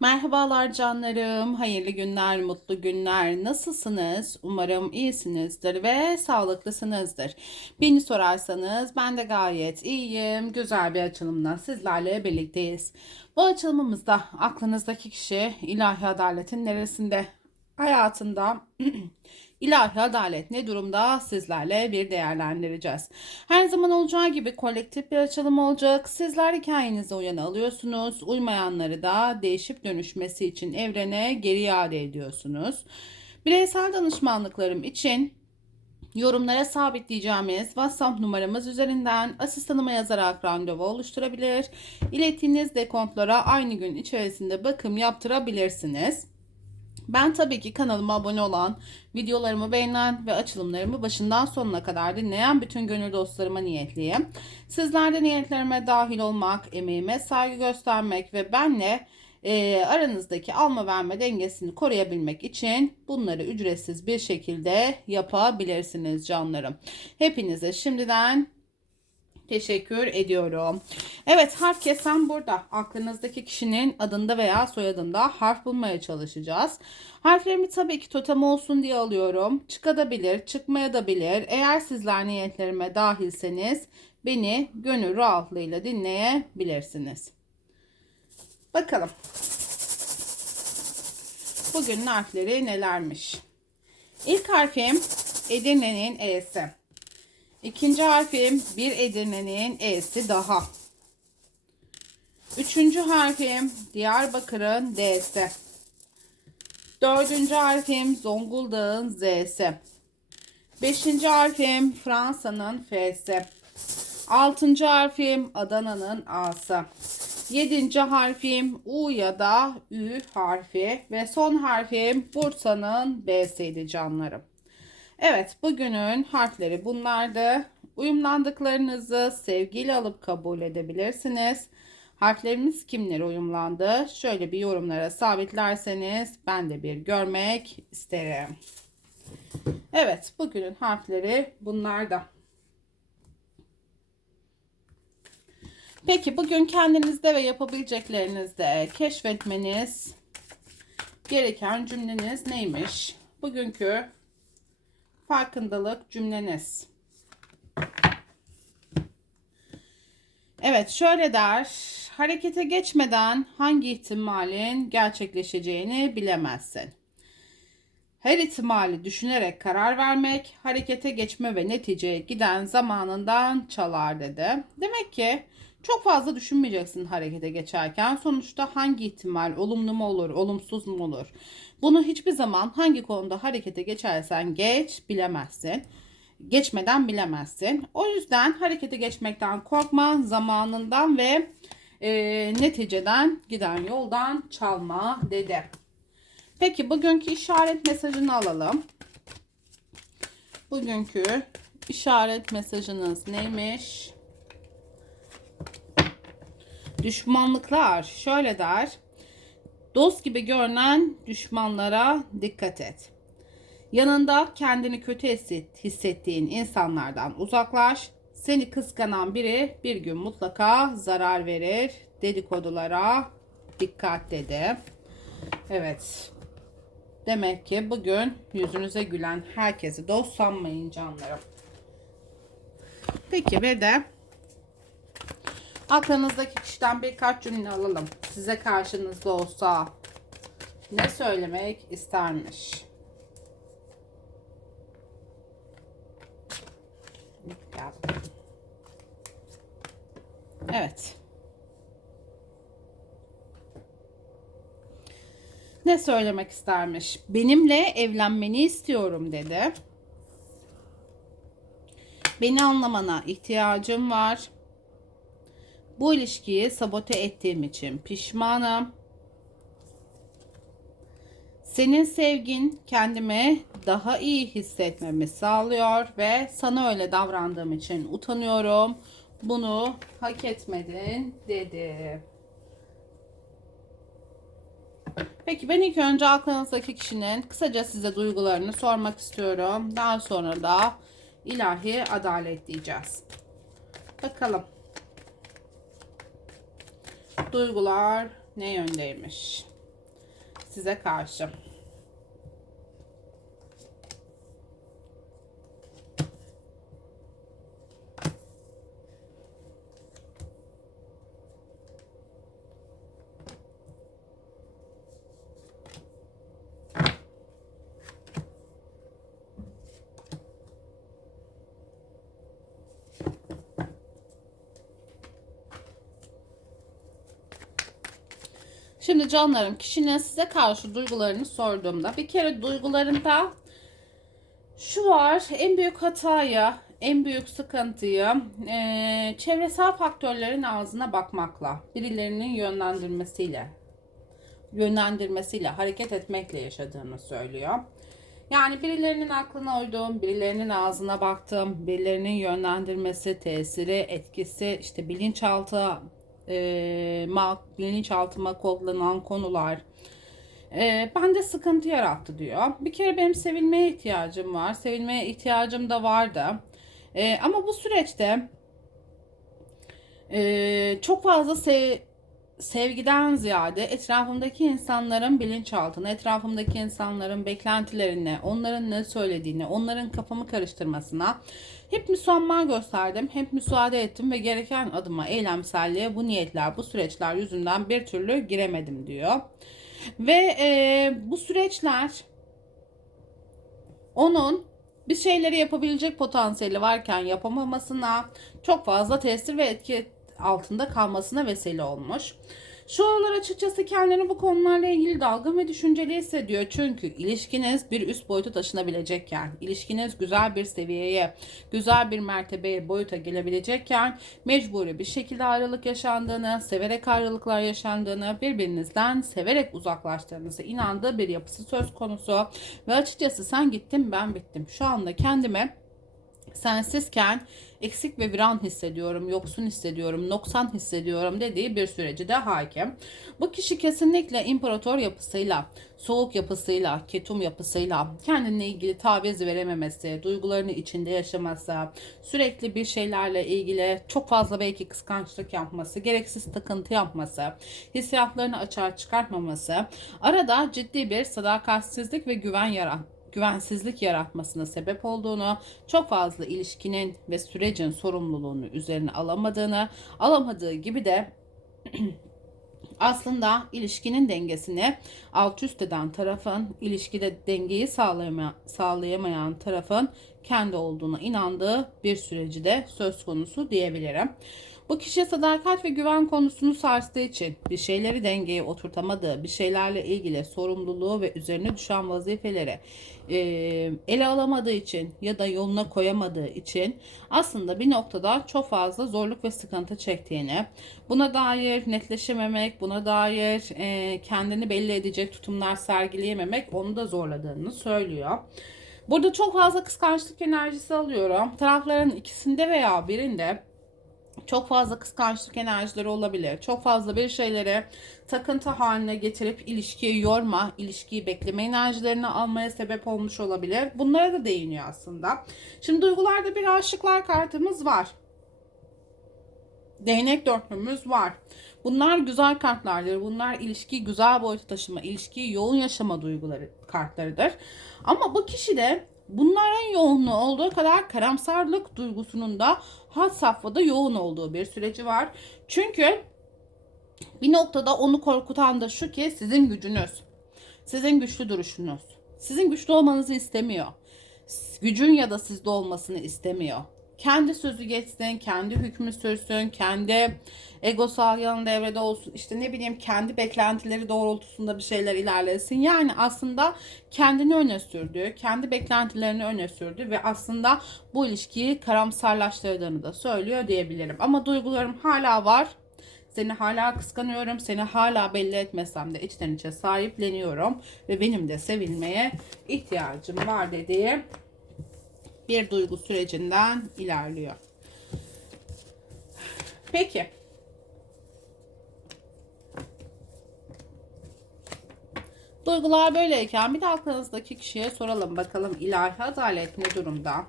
Merhabalar canlarım, hayırlı günler, mutlu günler. Nasılsınız? Umarım iyisinizdir ve sağlıklısınızdır. Beni sorarsanız ben de gayet iyiyim. Güzel bir açılımla sizlerle birlikteyiz. Bu açılımımızda aklınızdaki kişi ilahi adaletin neresinde? Hayatında ilahi adalet ne durumda sizlerle bir değerlendireceğiz. Her zaman olacağı gibi kolektif bir açılım olacak. Sizler hikayenize uyanı alıyorsunuz. Uymayanları da değişip dönüşmesi için evrene geri iade ediyorsunuz. Bireysel danışmanlıklarım için Yorumlara sabitleyeceğimiz WhatsApp numaramız üzerinden asistanıma yazarak randevu oluşturabilir. İlettiğiniz dekontlara aynı gün içerisinde bakım yaptırabilirsiniz. Ben tabii ki kanalıma abone olan, videolarımı beğenen ve açılımlarımı başından sonuna kadar dinleyen bütün gönül dostlarıma niyetliyim. Sizler de niyetlerime dahil olmak, emeğime saygı göstermek ve benle e, aranızdaki alma verme dengesini koruyabilmek için bunları ücretsiz bir şekilde yapabilirsiniz canlarım. Hepinize şimdiden Teşekkür ediyorum. Evet harf kesen burada. Aklınızdaki kişinin adında veya soyadında harf bulmaya çalışacağız. Harflerimi tabii ki totem olsun diye alıyorum. Çıkabilir, çıkmaya da bilir. Eğer sizler niyetlerime dahilseniz beni gönül rahatlığıyla dinleyebilirsiniz. Bakalım. Bugünün harfleri nelermiş? İlk harfim Edirne'nin E'si. İkinci harfim bir Edirne'nin E'si daha. Üçüncü harfim Diyarbakır'ın D'si. Dördüncü harfim Zonguldak'ın Z'si. Beşinci harfim Fransa'nın F'si. Altıncı harfim Adana'nın A'sı. Yedinci harfim U ya da Ü harfi ve son harfim Bursa'nın B'siydi canlarım. Evet bugünün harfleri bunlardı. Uyumlandıklarınızı sevgiyle alıp kabul edebilirsiniz. Harflerimiz kimlere uyumlandı? Şöyle bir yorumlara sabitlerseniz ben de bir görmek isterim. Evet bugünün harfleri bunlarda. Peki bugün kendinizde ve yapabileceklerinizde keşfetmeniz gereken cümleniz neymiş? Bugünkü farkındalık cümleniz. Evet şöyle der. Harekete geçmeden hangi ihtimalin gerçekleşeceğini bilemezsin. Her ihtimali düşünerek karar vermek, harekete geçme ve neticeye giden zamanından çalar dedi. Demek ki çok fazla düşünmeyeceksin harekete geçerken. Sonuçta hangi ihtimal olumlu mu olur, olumsuz mu olur? Bunu hiçbir zaman hangi konuda harekete geçersen geç bilemezsin. Geçmeden bilemezsin. O yüzden harekete geçmekten korkma, zamanından ve e, neticeden giden yoldan çalma dedi. Peki bugünkü işaret mesajını alalım. Bugünkü işaret mesajınız neymiş? Düşmanlıklar şöyle der. Dost gibi görünen düşmanlara dikkat et. Yanında kendini kötü hissettiğin insanlardan uzaklaş. Seni kıskanan biri bir gün mutlaka zarar verir. Dedikodulara dikkat dedi. Evet. Demek ki bugün yüzünüze gülen herkesi dost sanmayın canlarım. Peki ve de Aklınızdaki kişiden birkaç cümle alalım. Size karşınızda olsa ne söylemek istermiş? Evet. Ne söylemek istermiş? Benimle evlenmeni istiyorum dedi. Beni anlamana ihtiyacım var. Bu ilişkiyi sabote ettiğim için pişmanım. Senin sevgin kendime daha iyi hissetmemi sağlıyor ve sana öyle davrandığım için utanıyorum. Bunu hak etmedin dedi. Peki ben ilk önce aklınızdaki kişinin kısaca size duygularını sormak istiyorum. Daha sonra da ilahi adalet diyeceğiz. Bakalım duygular ne yöndeymiş size karşı. Şimdi canlarım kişinin size karşı duygularını sorduğumda bir kere duygularında şu var en büyük hatayı, en büyük sıkıntıyı eee, çevresel faktörlerin ağzına bakmakla, birilerinin yönlendirmesiyle, yönlendirmesiyle, hareket etmekle yaşadığını söylüyor. Yani birilerinin aklına uydum, birilerinin ağzına baktım, birilerinin yönlendirmesi, tesiri, etkisi, işte bilinçaltı, e, ma, bilinçaltıma kodlanan konular, e, bende sıkıntı yarattı diyor. Bir kere benim sevilmeye ihtiyacım var. Sevilmeye ihtiyacım da vardı. E, ama bu süreçte e, çok fazla sev, sevgiden ziyade etrafımdaki insanların bilinçaltına, etrafımdaki insanların beklentilerine, onların ne söylediğini, onların kafamı karıştırmasına hep müsamma gösterdim, hep müsaade ettim ve gereken adıma, eylemselliğe bu niyetler, bu süreçler yüzünden bir türlü giremedim diyor. Ve e, bu süreçler onun bir şeyleri yapabilecek potansiyeli varken yapamamasına çok fazla tesir ve etki altında kalmasına vesile olmuş. Şu aralar açıkçası kendini bu konularla ilgili dalgın ve düşünceli hissediyor. Çünkü ilişkiniz bir üst boyuta taşınabilecekken, ilişkiniz güzel bir seviyeye, güzel bir mertebeye, boyuta gelebilecekken mecburi bir şekilde ayrılık yaşandığını, severek ayrılıklar yaşandığını, birbirinizden severek uzaklaştığınızı inandığı bir yapısı söz konusu. Ve açıkçası sen gittin ben bittim. Şu anda kendime sensizken eksik ve viran hissediyorum, yoksun hissediyorum, noksan hissediyorum dediği bir süreci de hakim. Bu kişi kesinlikle imparator yapısıyla, soğuk yapısıyla, ketum yapısıyla kendine ilgili taviz verememesi, duygularını içinde yaşaması, sürekli bir şeylerle ilgili çok fazla belki kıskançlık yapması, gereksiz takıntı yapması, hissiyatlarını açığa çıkartmaması, arada ciddi bir sadakatsizlik ve güven yarat güvensizlik yaratmasına sebep olduğunu, çok fazla ilişkinin ve sürecin sorumluluğunu üzerine alamadığını, alamadığı gibi de aslında ilişkinin dengesini alt üst eden tarafın, ilişkide dengeyi sağlayama, sağlayamayan tarafın kendi olduğuna inandığı bir süreci de söz konusu diyebilirim. Bu kişiye sadakat ve güven konusunu sarstığı için bir şeyleri dengeye oturtamadığı, bir şeylerle ilgili sorumluluğu ve üzerine düşen vazifeleri e, ele alamadığı için ya da yoluna koyamadığı için aslında bir noktada çok fazla zorluk ve sıkıntı çektiğini, buna dair netleşememek, buna dair e, kendini belli edecek tutumlar sergileyememek onu da zorladığını söylüyor. Burada çok fazla kıskançlık enerjisi alıyorum. Tarafların ikisinde veya birinde çok fazla kıskançlık enerjileri olabilir. Çok fazla bir şeyleri takıntı haline getirip ilişkiyi yorma, ilişkiyi bekleme enerjilerini almaya sebep olmuş olabilir. Bunlara da değiniyor aslında. Şimdi duygularda bir aşıklar kartımız var. Değnek dörtlümüz var. Bunlar güzel kartlardır. Bunlar ilişkiyi güzel boyuta taşıma, ilişkiyi yoğun yaşama duyguları kartlarıdır. Ama bu kişi de bunların yoğunluğu olduğu kadar karamsarlık duygusunun da had safhada yoğun olduğu bir süreci var. Çünkü bir noktada onu korkutan da şu ki sizin gücünüz, sizin güçlü duruşunuz, sizin güçlü olmanızı istemiyor. Gücün ya da sizde olmasını istemiyor kendi sözü geçsin, kendi hükmü sürsün, kendi egosal yanı devrede olsun, işte ne bileyim kendi beklentileri doğrultusunda bir şeyler ilerlesin. Yani aslında kendini öne sürdü, kendi beklentilerini öne sürdü ve aslında bu ilişkiyi karamsarlaştırdığını da söylüyor diyebilirim. Ama duygularım hala var. Seni hala kıskanıyorum, seni hala belli etmesem de içten içe sahipleniyorum ve benim de sevilmeye ihtiyacım var dediği bir duygu sürecinden ilerliyor. Peki. Duygular böyleyken bir de aklınızdaki kişiye soralım bakalım ilahi adalet ne durumda?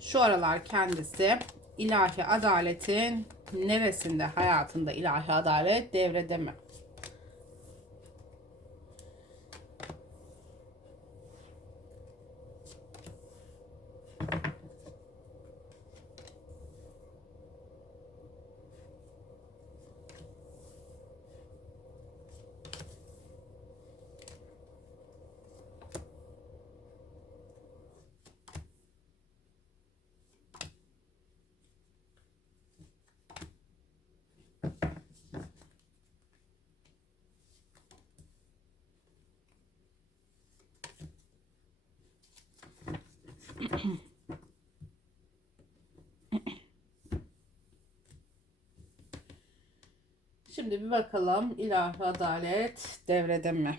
Şu aralar kendisi ilahi adaletin neresinde hayatında ilahi adalet devrede mi? Şimdi bir bakalım ilahi adalet devrede mi?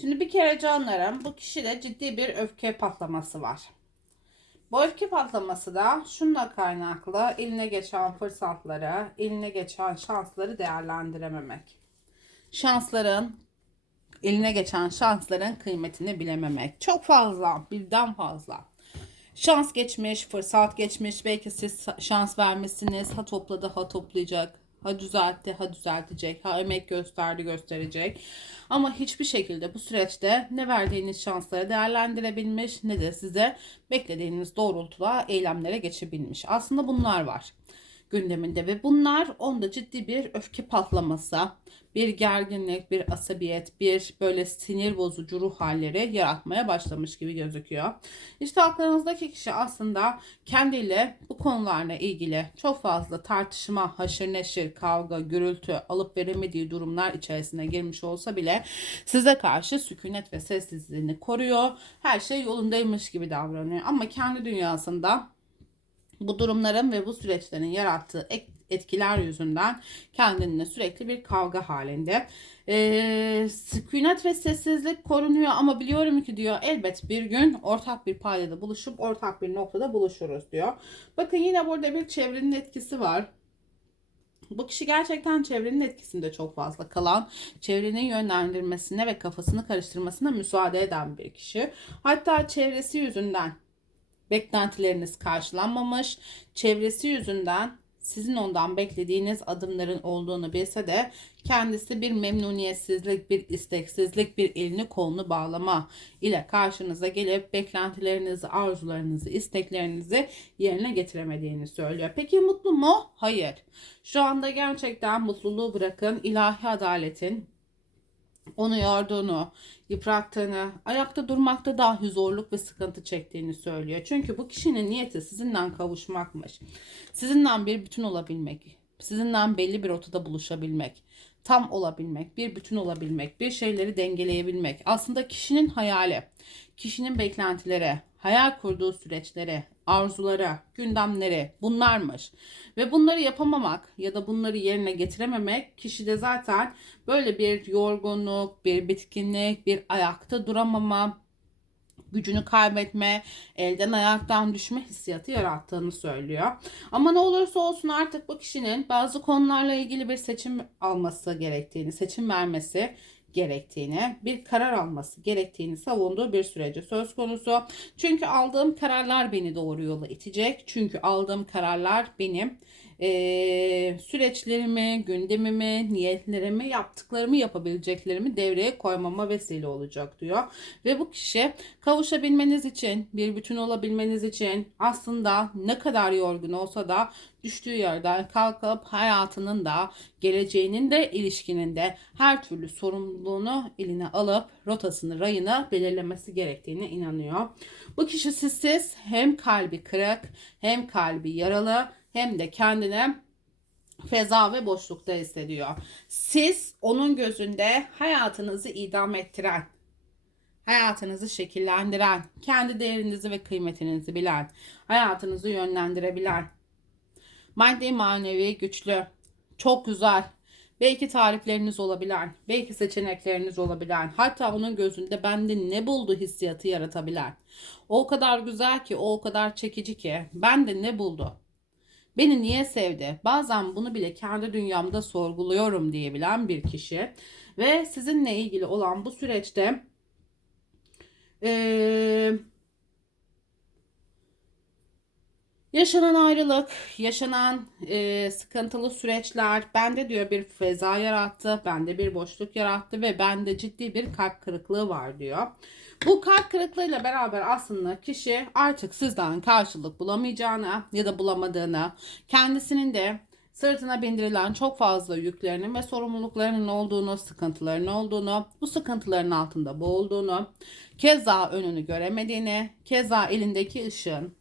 Şimdi bir kere canlarım bu kişide ciddi bir öfke patlaması var. Bu öfke patlaması da şunla kaynaklı eline geçen fırsatları, eline geçen şansları değerlendirememek. Şansların, eline geçen şansların kıymetini bilememek. Çok fazla, birden fazla. Şans geçmiş, fırsat geçmiş. Belki siz şans vermişsiniz. Ha topladı, ha toplayacak. Ha düzeltti, ha düzeltecek. Ha emek gösterdi, gösterecek. Ama hiçbir şekilde bu süreçte ne verdiğiniz şansları değerlendirebilmiş ne de size beklediğiniz doğrultuda eylemlere geçebilmiş. Aslında bunlar var gündeminde ve bunlar onda ciddi bir öfke patlaması, bir gerginlik, bir asabiyet, bir böyle sinir bozucu ruh halleri yaratmaya başlamış gibi gözüküyor. İşte aklınızdaki kişi aslında kendiyle bu konularla ilgili çok fazla tartışma, haşır neşir, kavga, gürültü alıp veremediği durumlar içerisine girmiş olsa bile size karşı sükunet ve sessizliğini koruyor. Her şey yolundaymış gibi davranıyor ama kendi dünyasında bu durumların ve bu süreçlerin yarattığı etkiler yüzünden kendine sürekli bir kavga halinde. Ee, sükunet ve sessizlik korunuyor ama biliyorum ki diyor elbet bir gün ortak bir paydada buluşup ortak bir noktada buluşuruz diyor. Bakın yine burada bir çevrenin etkisi var. Bu kişi gerçekten çevrenin etkisinde çok fazla kalan, çevrenin yönlendirmesine ve kafasını karıştırmasına müsaade eden bir kişi. Hatta çevresi yüzünden beklentileriniz karşılanmamış, çevresi yüzünden sizin ondan beklediğiniz adımların olduğunu bilse de kendisi bir memnuniyetsizlik, bir isteksizlik, bir elini kolunu bağlama ile karşınıza gelip beklentilerinizi, arzularınızı, isteklerinizi yerine getiremediğini söylüyor. Peki mutlu mu? Hayır. Şu anda gerçekten mutluluğu bırakın ilahi adaletin onu yorduğunu, yıprattığını, ayakta durmakta dahi zorluk ve sıkıntı çektiğini söylüyor. Çünkü bu kişinin niyeti sizinle kavuşmakmış. Sizinle bir bütün olabilmek, sizinle belli bir ortada buluşabilmek, tam olabilmek, bir bütün olabilmek, bir şeyleri dengeleyebilmek. Aslında kişinin hayali, kişinin beklentileri, hayal kurduğu süreçlere, arzulara, gündemlere bunlarmış. Ve bunları yapamamak ya da bunları yerine getirememek kişide zaten böyle bir yorgunluk, bir bitkinlik, bir ayakta duramama, gücünü kaybetme, elden ayaktan düşme hissiyatı yarattığını söylüyor. Ama ne olursa olsun artık bu kişinin bazı konularla ilgili bir seçim alması gerektiğini, seçim vermesi gerektiğini, bir karar alması gerektiğini savunduğu bir süreci söz konusu. Çünkü aldığım kararlar beni doğru yola itecek. Çünkü aldığım kararlar benim e, süreçlerimi, gündemimi, niyetlerimi, yaptıklarımı yapabileceklerimi devreye koymama vesile olacak diyor. Ve bu kişi kavuşabilmeniz için, bir bütün olabilmeniz için aslında ne kadar yorgun olsa da düştüğü yerden kalkıp hayatının da geleceğinin de ilişkinin de her türlü sorumluluğunu eline alıp rotasını, rayını belirlemesi gerektiğine inanıyor. Bu kişi sizsiz hem kalbi kırık hem kalbi yaralı hem de kendine feza ve boşlukta hissediyor. Siz onun gözünde hayatınızı idam ettiren, hayatınızı şekillendiren, kendi değerinizi ve kıymetinizi bilen, hayatınızı yönlendirebilen, maddi manevi güçlü, çok güzel, belki tarifleriniz olabilen, belki seçenekleriniz olabilen, hatta onun gözünde bende ne buldu hissiyatı yaratabilen. O kadar güzel ki, o kadar çekici ki, bende ne buldu? Beni niye sevdi? Bazen bunu bile kendi dünyamda sorguluyorum diyebilen bir kişi. Ve sizinle ilgili olan bu süreçte ee, Yaşanan ayrılık, yaşanan e, sıkıntılı süreçler bende diyor bir feza yarattı, bende bir boşluk yarattı ve bende ciddi bir kalp kırıklığı var diyor. Bu kalp kırıklığıyla beraber aslında kişi artık sizden karşılık bulamayacağını ya da bulamadığını, kendisinin de sırtına bindirilen çok fazla yüklerinin ve sorumluluklarının olduğunu, sıkıntıların olduğunu, bu sıkıntıların altında boğulduğunu, keza önünü göremediğini, keza elindeki ışığın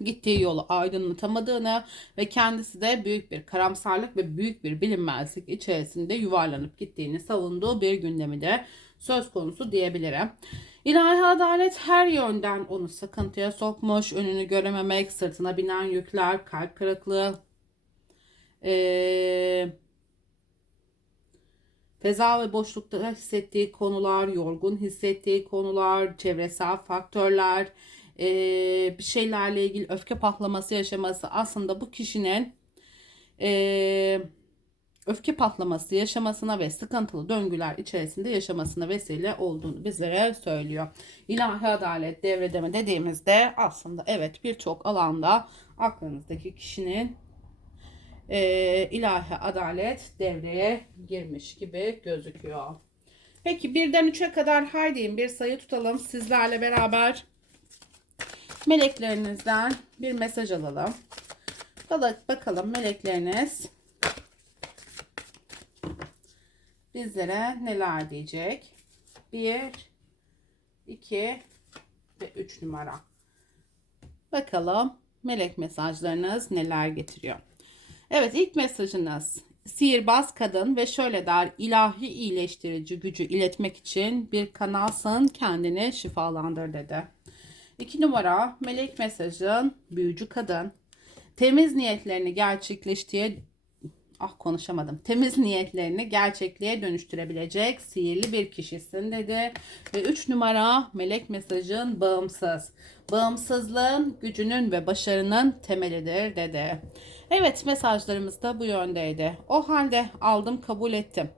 gittiği yolu aydınlatamadığını ve kendisi de büyük bir karamsarlık ve büyük bir bilinmezlik içerisinde yuvarlanıp gittiğini savunduğu bir gündemi de söz konusu diyebilirim. İlahi adalet her yönden onu sıkıntıya sokmuş, önünü görememek, sırtına binen yükler, kalp kırıklığı, eee Feza ve boşlukta hissettiği konular, yorgun hissettiği konular, çevresel faktörler, bir şeylerle ilgili öfke patlaması yaşaması aslında bu kişinin öfke patlaması yaşamasına ve sıkıntılı döngüler içerisinde yaşamasına vesile olduğunu bizlere söylüyor. İlahi adalet devrede mi dediğimizde aslında evet birçok alanda aklınızdaki kişinin ilahi adalet devreye girmiş gibi gözüküyor. Peki birden üçe kadar haydi bir sayı tutalım sizlerle beraber. Meleklerinizden bir mesaj alalım. Bakalım melekleriniz bizlere neler diyecek? 1, 2 ve 3 numara. Bakalım melek mesajlarınız neler getiriyor. Evet ilk mesajınız sihirbaz kadın ve şöyle der ilahi iyileştirici gücü iletmek için bir kanalsın kendini şifalandır dedi. İki numara melek mesajın büyücü kadın temiz niyetlerini gerçekleştiğe ah konuşamadım temiz niyetlerini gerçekliğe dönüştürebilecek sihirli bir kişisin dedi. Ve üç numara melek mesajın bağımsız. Bağımsızlığın gücünün ve başarının temelidir dedi. Evet mesajlarımız da bu yöndeydi. O halde aldım kabul ettim.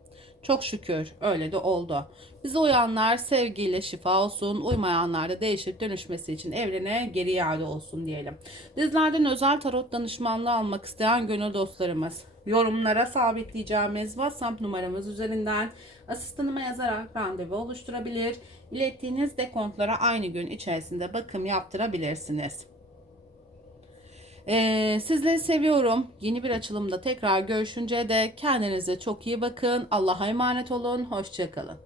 Çok şükür öyle de oldu. Bize uyanlar sevgiyle şifa olsun, uymayanlar da değişip dönüşmesi için evrene geri iade olsun diyelim. Bizlerden özel tarot danışmanlığı almak isteyen gönül dostlarımız yorumlara sabitleyeceğimiz WhatsApp numaramız üzerinden asistanıma yazarak randevu oluşturabilir. İlettiğiniz dekontlara aynı gün içerisinde bakım yaptırabilirsiniz. Ee, sizleri seviyorum. Yeni bir açılımda tekrar görüşünceye dek kendinize çok iyi bakın. Allah'a emanet olun. Hoşçakalın.